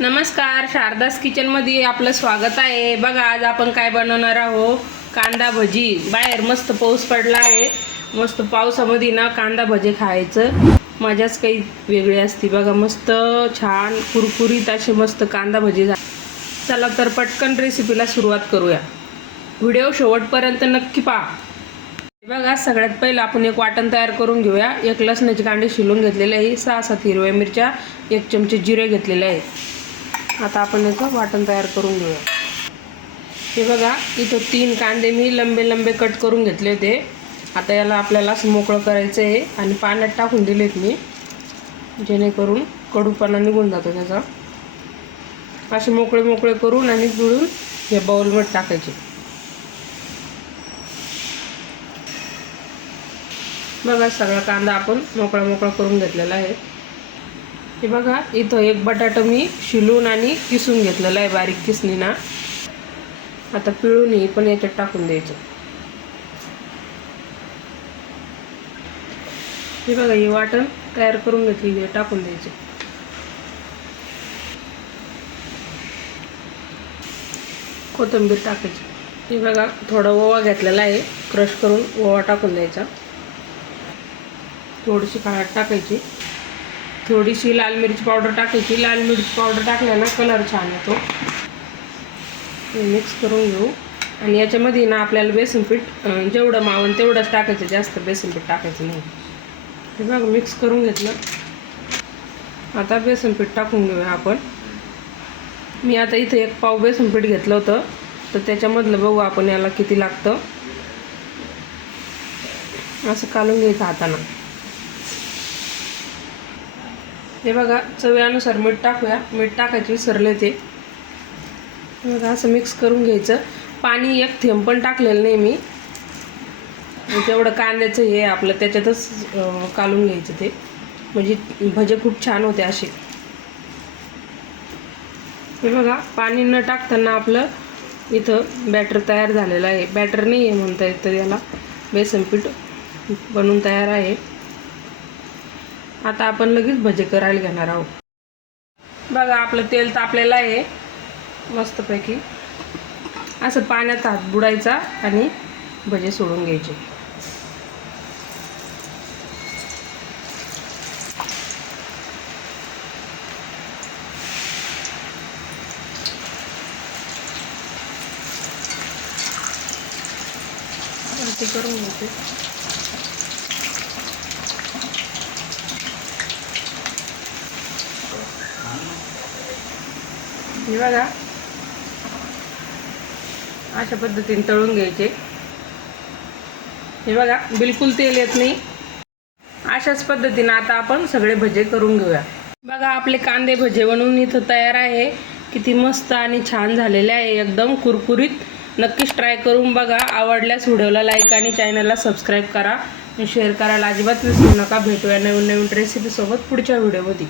नमस्कार शारदास किचनमध्ये आपलं स्वागत आहे. बघा आज आपण काय बनवणार आहोत? कांदा भजी. बाहेर मस्त पाऊस पडला आहे. मस्त पावसामध्ये ना कांदा भजी खायचं. मजाच काही वेगळी असते. बघा मस्त छान कुरकुरीत असे मस्त कांदा भजी झा चला तर पटकन रेसिपीला सुरुवात करूया. व्हिडिओ शेवटपर्यंत नक्की पहा. बघा सगळ्यात पहिलं आपण एक वाटण तयार करून घेऊया. एक लसणाची कांडी शिलून घेतलेले आहे. सहा सात हिरव्या मिरच्या एक चमचे जिरे घेतलेले आहे आता आपण याचं वाटण तयार करून घेऊया. हे बघा इथं तीन कांदे मी लंबे लंबे कट करून घेतले होते. आता याला आपल्याला असं मोकळं करायचं आहे आणि पाण्यात टाकून दिलेत मी जेणेकरून कडूपणा निघून जातो त्याचा. असे मोकळे मोकळे करून आणि पिळून हे बाउलमध्ये टाकायचे. बघा सगळा कांदा आपण मोकळा मोकळा करून घेतलेला आहे. हे बघा इथं एक बटाटा मी शिलून आणि किसून घेतलेला आहे बारीक किसणीना आता पिळून ही पण याच्यात टाकून द्यायचं. हे बघा हे वाटण तयार करून घेतली टाकून द्यायची. कोथिंबीर टाकायची. हे बघा थोडा ओवा घेतलेला आहे क्रश करून ओवा टाकून द्यायचा. थोडीशी काळात टाकायची. थोडीशी लाल मिरची पावडर टाकायची लाल मिरची पावडर टाकल्यानं कलर छान येतो. मिक्स करून घेऊ. आणि याच्यामध्ये ना आपल्याला बेसन पीठ जेवढं मावून तेवढंच टाकायचं. जास्त बेसन पीठ टाकायचं नाही. हे बघ मिक्स करून घेतलं. आता बेसन पीठ टाकून घेऊया आपण. मी आता इथं एक पाव बेसन पीठ घेतलं होतं. तर त्याच्यामधलं बघू आपण याला किती लागतं. असं कालून घ्यायचं हाताना. हे बघा चवीनुसार मीठ टाकूया. मीठ टाकायचे विसरले ते. बघा असं मिक्स करून घ्यायचं. पाणी एक थेंब पण टाकलेलं नाही मी. म्हणजे तेवढं कांद्याचं हे आपलं त्याच्यातच कालून घ्यायचं ते. म्हणजे भजे खूप छान होते असे. हे बघा पाणी न टाकताना आपलं इथं बॅटर तयार झालेलं आहे. बॅटर नाही आहे म्हणता येत तर याला. बेसन पीठ बनवून तयार आहे. आता आपण लगेच भजे करायला घेणार आहोत. बघा आपलं तेल तापलेलं आहे. मस्तपैकी. असं पाण्यात हात बुडायचा आणि भजे सोडून घ्यायचे. करून घेते. हे बघा. अशा पद्धतीने तळून घ्यायचे. हे बघा बिलकुल तेल येत नाही. अशाच पद्धतीने आता आपण सगळे भजे करून घेऊया. बघा आपले कांदे भजे बनवून इथं तयार आहे. किती मस्त आणि छान झालेले आहे. एकदम कुरकुरीत. नक्कीच ट्राय करून बघा. आवडल्यास व्हिडिओला लाईक आणि चॅनलला सबस्क्राईब करा. आणि शेअर करायला अजिबात विसरू नका. भेटूया नवीन नवीन रेसिपीसोबत पुढच्या व्हिडिओमध्ये.